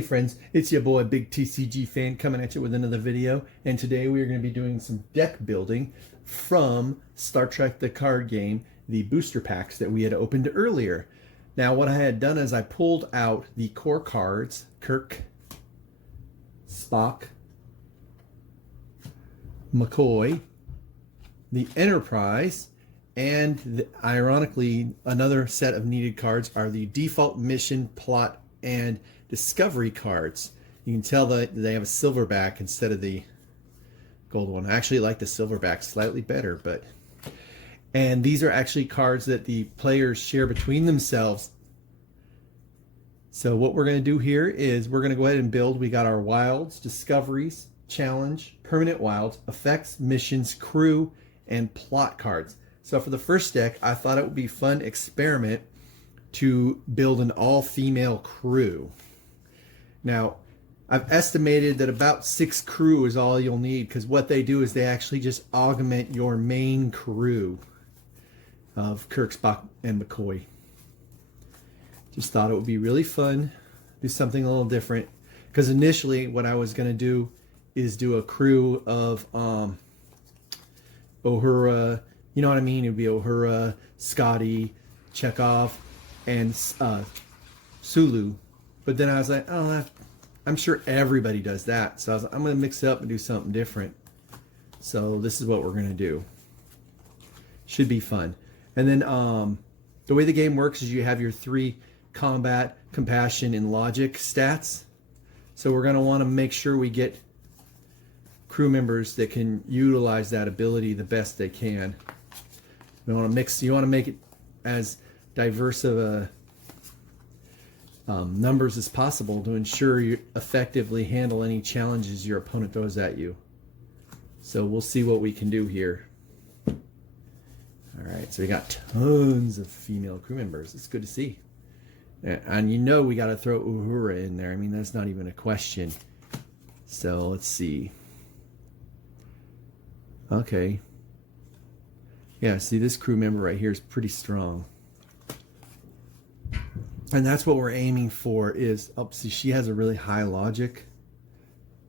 Hey friends, it's your boy BigTCGFan coming at you with another video, and today we are going to be doing some deck building from Star Trek the card game, the booster packs that we had opened earlier. Now what I had done is I pulled out the core cards, Kirk, Spock, McCoy, the Enterprise, and ironically another set of needed cards are the default mission, plot, and discovery cards. You can tell that they have a silverback instead of the gold one. I actually like the silverback slightly better, and these are actually cards that the players share between themselves. So what we're going to do here is we're going to go ahead and build. We got our wilds, discoveries, challenge, permanent wilds, effects, missions, crew, and plot cards. So for the first deck, I thought it would be a fun experiment to build an all-female crew. Now, I've estimated that about 6 crew is all you'll need, because what they do is they actually just augment your main crew of Kirk, Spock, and McCoy. Just thought it would be really fun, do something a little different, because initially what I was going to do is do a crew of Uhura, you know what I mean? It would be Uhura, Scotty, Chekhov, and Sulu. But then I was like, oh, I'm sure everybody does that. So I was like, I'm going to mix it up and do something different. So this is what we're going to do. Should be fun. And then the way the game works is you have your 3 combat, compassion, and logic stats. So we're going to want to make sure we get crew members that can utilize that ability the best they can. You want to make it as diverse of a numbers as possible to ensure you effectively handle any challenges your opponent throws at you. So we'll see what we can do here. Alright, so we got tons of female crew members. It's good to see. And you know we got to throw Uhura in there. I mean, that's not even a question. So let's see. Okay. Yeah, see, this crew member right here is pretty strong. And that's what we're aiming for is, oh, see, she has a really high logic.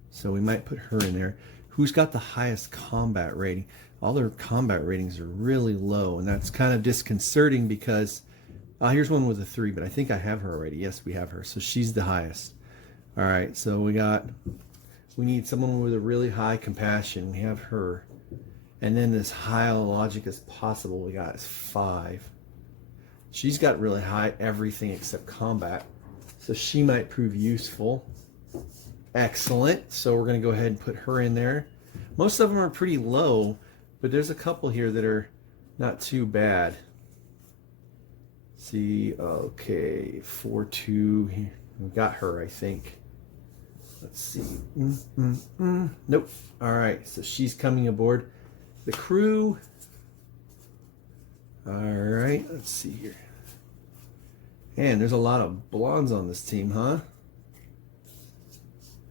So we might put her in there. Who's got the highest combat rating? All their combat ratings are really low. And that's kind of disconcerting because, here's one with a 3, but I think I have her already. Yes, we have her. So she's the highest. All right, so we need someone with a really high compassion. We have her. And then as high a logic as possible we got is 5. She's got really high everything except combat. So she might prove useful. Excellent. So we're going to go ahead and put her in there. Most of them are pretty low, but there's a couple here that are not too bad. See, okay, 4-2 here. We got her, I think. Let's see. Nope. All right, so she's coming aboard. The crew. All right, let's see here. Man, there's a lot of blondes on this team, huh?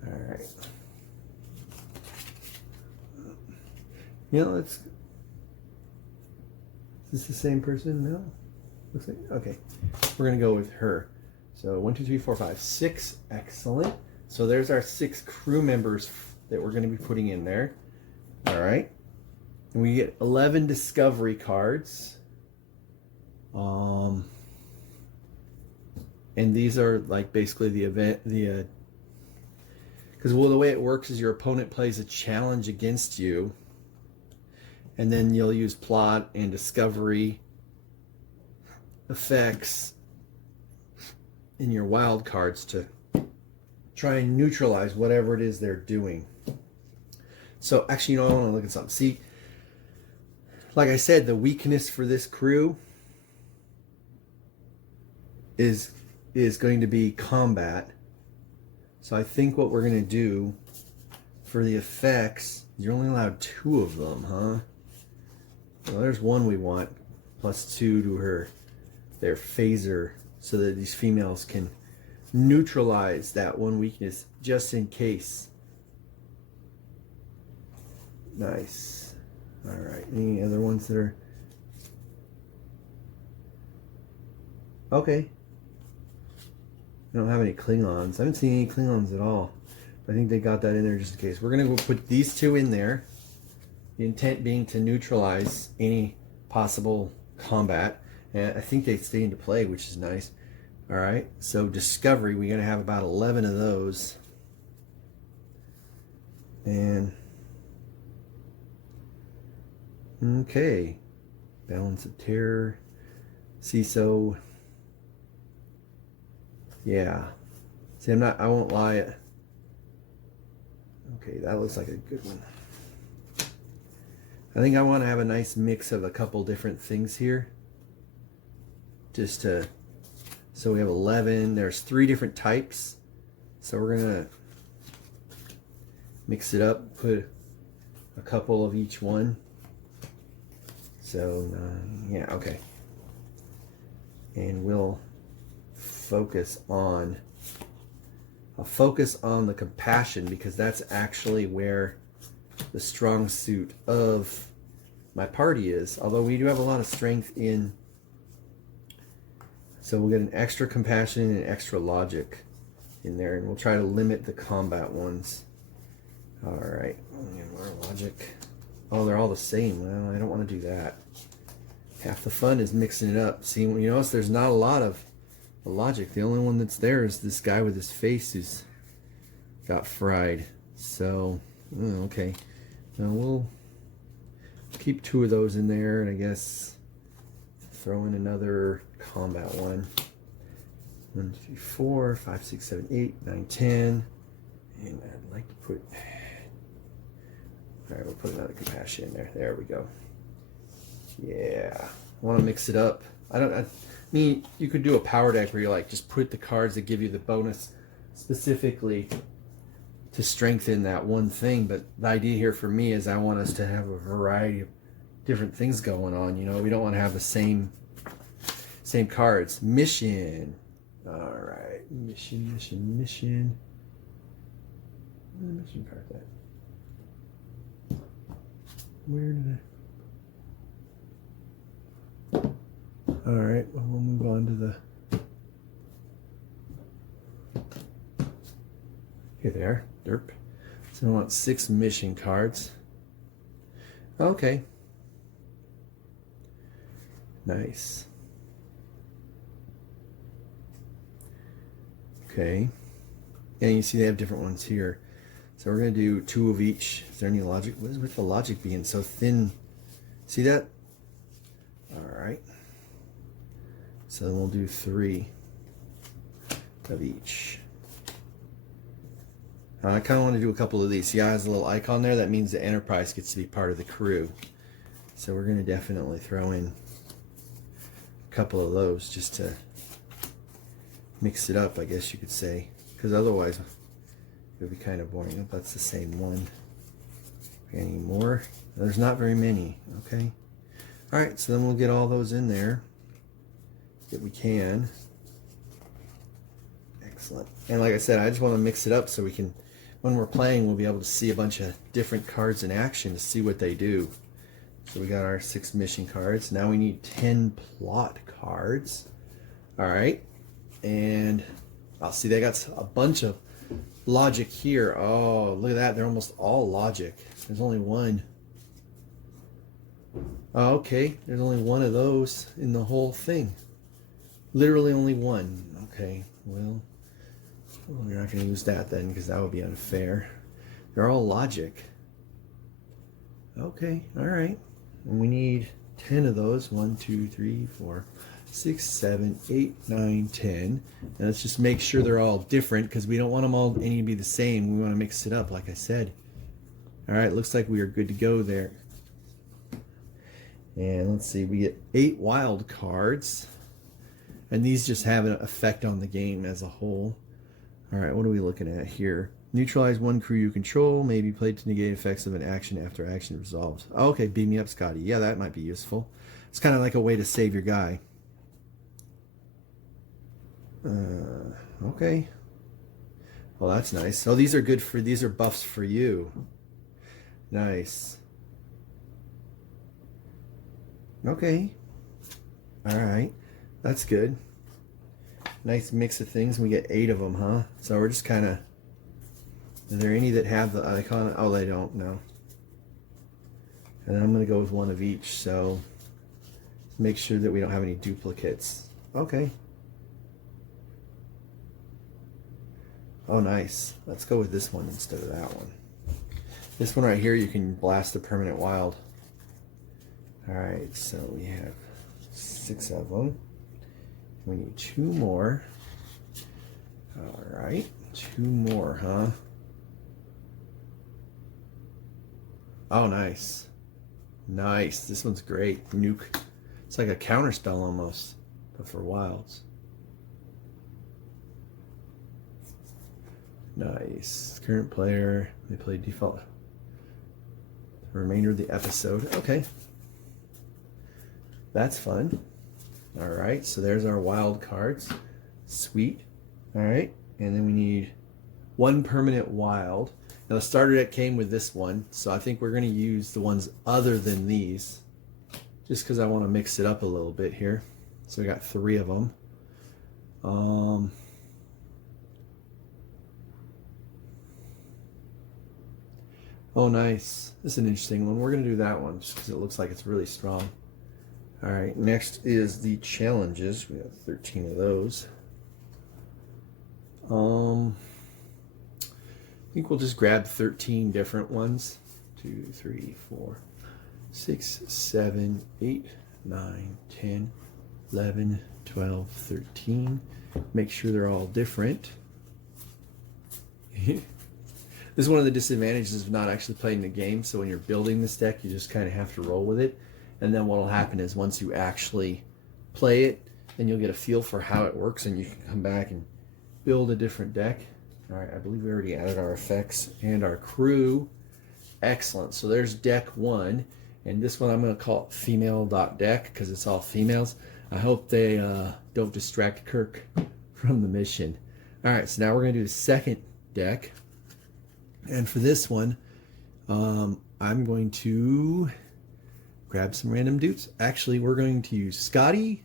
All right. You know, is this the same person? No. Looks like, okay. We're gonna go with her. So 1, 2, 3, 4, 5, 6. Excellent. So there's our 6 crew members that we're gonna be putting in there. All right. And we get 11 discovery cards. And these are like basically the event, because the way it works is your opponent plays a challenge against you, and then you'll use plot and discovery effects in your wild cards to try and neutralize whatever it is they're doing. So actually, you know, I want to look at something. See, like I said, the weakness for this crew is going to be combat. So I think what we're going to do for the effects, you're only allowed 2 of them, huh? Well, there's one we want, plus 2 to their phaser, so that these females can neutralize that one weakness just in case. Nice. All right, any other ones that are okay? I don't have any Klingons. I haven't seen any Klingons at all. But I think they got that in there just in case. We're going to go put these two in there. The intent being to neutralize any possible combat. And I think they stay into play, which is nice. All right, so Discovery, we're going to have about 11 of those. And, okay. Balance of Terror. CISO. Yeah. See, I won't lie. Okay, that looks like a good one. I think I want to have a nice mix of a couple different things here. Just to, so we have 11. There's 3 different types. So we're going to mix it up, put a couple of each one. So, yeah, okay. And we'll focus on, I'll focus on the Compassion because that's actually where the strong suit of my party is. Although we do have a lot of strength in, so we'll get an extra Compassion and an extra Logic in there, and we'll try to limit the combat ones. All right, more Logic. Oh, they're all the same. Well, I don't want to do that. Half the fun is mixing it up. See, you notice there's not a lot of Logic. The only one that's there is this guy with his face who's got fried. So, okay. Now we'll keep 2 of those in there, and I guess throw in another combat one. 1, 2, 3, 4, 5, 6, 7, 8, 9, 10. And I'd like to put, all right, we'll put another Compassion in there. There we go. Yeah, I want to mix it up. I mean, you could do a power deck where you like just put the cards that give you the bonus specifically to strengthen that one thing. But the idea here for me is I want us to have a variety of different things going on. You know, we don't want to have the same cards. Mission. All right, mission. Where's the mission card at? Where did I? All right, well, we'll move on to the, here they are, derp. So I want 6 mission cards. Okay. Nice. Okay. And you see they have different ones here. So we're going to do 2 of each. Is there any Logic? What is with the Logic being so thin? See that? All right. So then we'll do 3 of each. I kind of want to do a couple of these. See how it has a little icon there? That means the Enterprise gets to be part of the crew. So we're going to definitely throw in a couple of those just to mix it up, I guess you could say. Because otherwise it would be kind of boring. Oh, that's the same one. Any more? There's not very many. Okay. All right, so then we'll get all those in there that we can. Excellent. And like I said, I just want to mix it up so we can, when we're playing, we'll be able to see a bunch of different cards in action to see what they do. So we got our 6 mission cards. Now we need 10 plot cards. All right. And I'll see they got a bunch of Logic here. Oh, look at that. They're almost all Logic. There's only one. Oh, okay. There's only one of those in the whole thing. Literally only one. Okay. Well, we're not going to use that then because that would be unfair. They're all Logic. Okay. All right. And we need 10 of those. 1, 2, 3, 4, 6, 7, 8, 9, 10. And let's just make sure they're all different because we don't want them all any to be the same. We want to mix it up, like I said. All right. Looks like we are good to go there. And let's see. We get 8 wild cards. And these just have an effect on the game as a whole. All right, what are we looking at here? Neutralize 1 crew you control. May be played to negate effects of an action after action resolves. Oh, okay, beam me up, Scotty. Yeah, that might be useful. It's kind of like a way to save your guy. Okay. Well, that's nice. Oh, these are good for, these are buffs for you. Nice. Okay. All right. That's good. nice mix of things. We get 8 of them, huh? So we're just kind of... Are there any that have the icon? Oh, they don't, no. And then I'm going to go with 1 of each, so make sure that we don't have any duplicates. Okay. Oh, nice. Let's go with this one instead of that one. This one right here, you can blast a permanent wild. Alright, so we have 6 of them. We need 2 more. Alright, 2 more, huh? Oh, nice. Nice. This one's great. Nuke. It's like a counter spell almost, but for wilds. Nice. Current player. They play default. The remainder of the episode. Okay. That's fun. Alright, so there's our wild cards. Sweet. Alright, and then we need 1 permanent wild. Now the starter deck came with this one, so I think we're going to use the ones other than these. Just because I want to mix it up a little bit here. So we got 3 of them. Oh, nice. This is an interesting one. We're going to do that one just because it looks like it's really strong. All right, next is the challenges. We have 13 of those. I think we'll just grab 13 different ones. 2, 3, 4, 6, 7, 8, 9, 10, 11, 12, 13. Make sure they're all different. This is one of the disadvantages of not actually playing the game. So when you're building this deck, you just kind of have to roll with it. And then what will happen is once you actually play it, then you'll get a feel for how it works, and you can come back and build a different deck. All right, I believe we already added our effects and our crew. Excellent. So there's deck 1, and this one I'm going to call it female.deck because it's all females. I hope they don't distract Kirk from the mission. All right, so now we're going to do the second deck. And for this one, I'm going to grab some random dudes. Actually, we're going to use Scotty,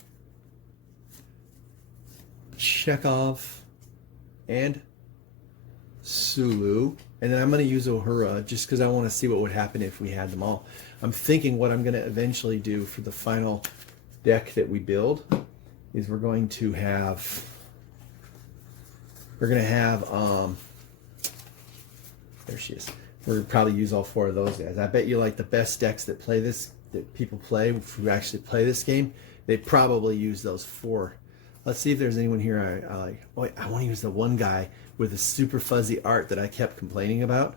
Chekhov, and Sulu. And then I'm going to use Uhura just because I want to see what would happen if we had them all. I'm thinking what I'm going to eventually do for the final deck that we build is we're going to have there she is. We'll probably use all 4 of those guys. I bet you like the best decks that play this, that people play who actually play this game, they probably use those 4. Let's see if there's anyone here I like. Oh, I want to use the one guy with the super fuzzy art that I kept complaining about.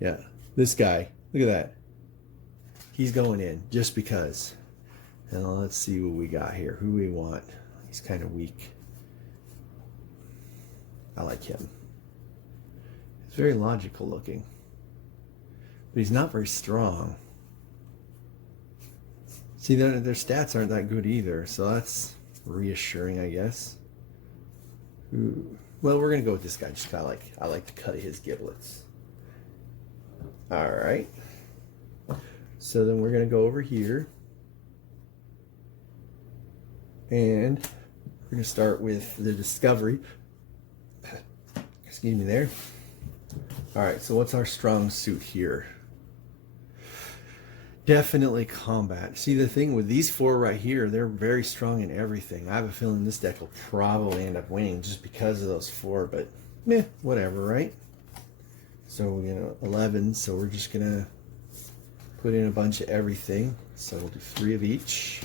Yeah, this guy. Look at that. He's going in just because. And let's see what we got here. Who we want. He's kind of weak. I like him. He's very logical looking. But he's not very strong. See, their stats aren't that good either, so that's reassuring, I guess. Ooh. Well, we're gonna go with this guy just because I like the cut of his giblets. All right. So then we're gonna go over here, and we're gonna start with the discovery. Excuse me there. All right. So what's our strong suit here? Definitely combat. See, the thing with these 4 right here, they're very strong in everything. I have a feeling this deck will probably end up winning just because of those 4, but meh, whatever, right? So, 11, so we're just going to put in a bunch of everything. So we'll do 3 of each.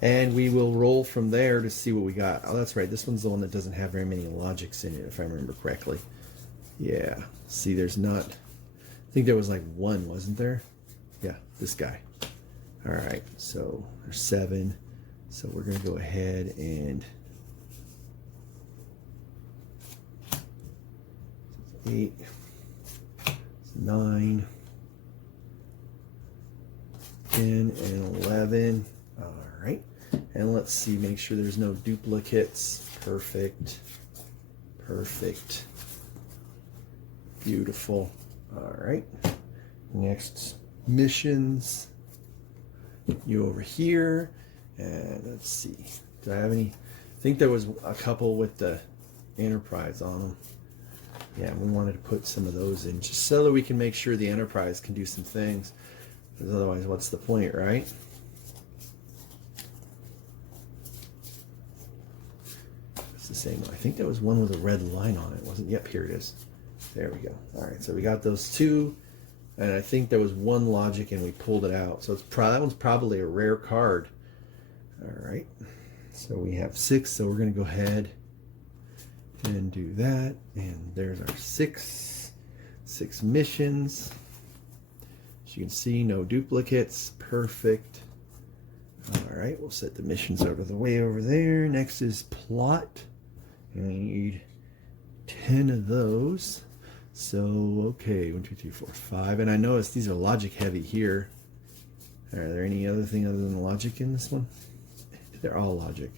And we will roll from there to see what we got. Oh, that's right. This one's the one that doesn't have very many logics in it, if I remember correctly. Yeah. See, there's not... I think there was like 1, wasn't there? Yeah, this guy. All right, so there's 7. So we're going to go ahead and 8, 9, 10, and 11. All right, and let's see, make sure there's no duplicates. Perfect. Perfect. Beautiful. All right, next missions, you over here, and let's see, do I have anything think there was a couple with the Enterprise on them. Yeah, we wanted to put some of those in just so that we can make sure the Enterprise can do some things. Because otherwise, what's the point, right? It's the same one. I think there was one with a red line on it, wasn't? Yep, here it is. There we go. All right, so we got those two. And I think there was one Logic and we pulled it out. So it's that one's probably a rare card. All right. So we have 6. So we're going to go ahead and do that. And there's our 6 missions. As you can see, no duplicates. Perfect. All right. We'll set the missions over the way over there. Next is plot. And we need 10 of those. So, okay, 1, 2, 3, 4, 5. And I notice these are Logic heavy here. Are there any other thing other than Logic in this one? They're all Logic.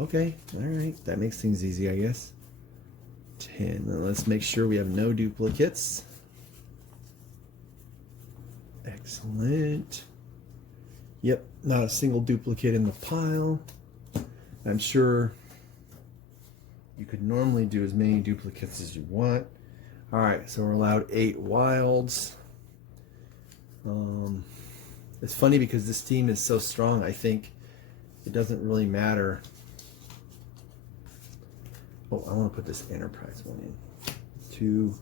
Okay, all right. That makes things easy, I guess. 10. Now let's make sure we have no duplicates. Excellent. Yep, not a single duplicate in the pile. I'm sure you could normally do as many duplicates as you want. All right, so we're allowed 8 wilds. It's funny because this team is so strong, I think it doesn't really matter. Oh, I want to put this Enterprise one in. 2.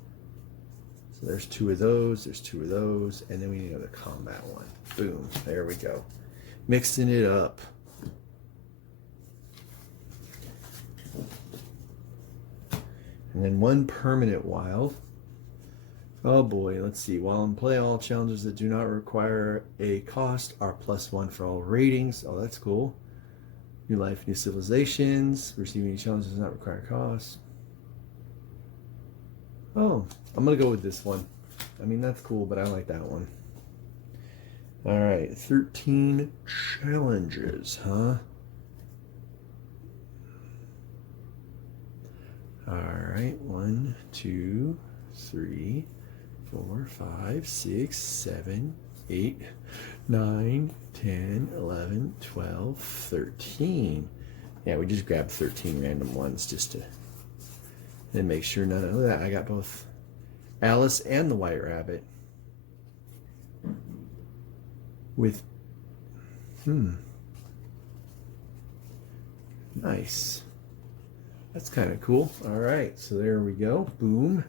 So there's 2 of those, there's 2 of those, and then we need another combat one. Boom, there we go. Mixing it up. And then 1 permanent wild. Oh boy, let's see. While in play, all challenges that do not require a cost are +1 for all ratings. Oh, that's cool. New life, new civilizations. Receiving any challenges does not require cost. Oh, I'm going to go with this one. I mean, that's cool, but I like that one. All right, 13 challenges, huh? All right, 1, 2, 3, 4, 5, 6, 7, 8, 9, 10, 11, 12, 13. Yeah, we just grabbed 13 random ones just to then make sure none of that. I got both Alice and the White Rabbit with nice. That's kind of cool. All right, so there we go. Boom.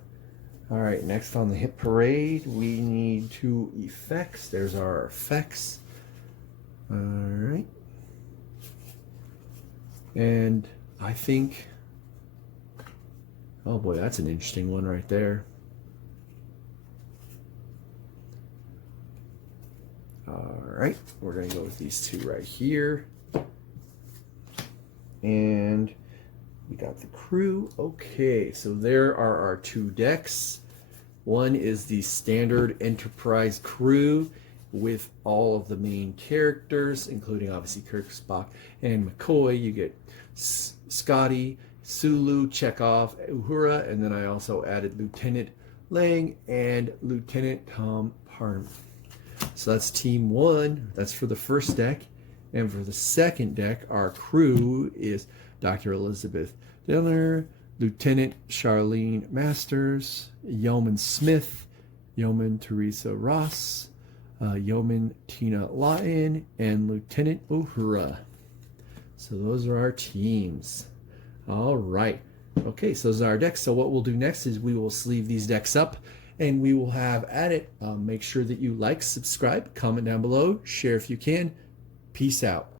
All right, next on the hit parade, we need 2 effects. There's our effects. All right. And I think, oh boy, that's an interesting one right there. All right, we're going to go with these 2 right here. And we got the crew. Okay, so there are our 2 decks. One is the standard Enterprise crew with all of the main characters, including obviously Kirk, Spock, and McCoy. You get Scotty, Sulu, Chekhov, Uhura, and then I also added Lieutenant Lang and Lieutenant Tom Parham. So that's team 1. That's for the first deck. And for the second deck, our crew is Dr. Elizabeth Diller, Lieutenant Charlene Masters, Yeoman Smith, Yeoman Teresa Ross, Yeoman Tina Lawton, and Lieutenant Uhura. So those are our teams. All right. Okay, so those are our decks. So what we'll do next is we will sleeve these decks up and we will have at it. Make sure that you like, subscribe, comment down below, share if you can. Peace out.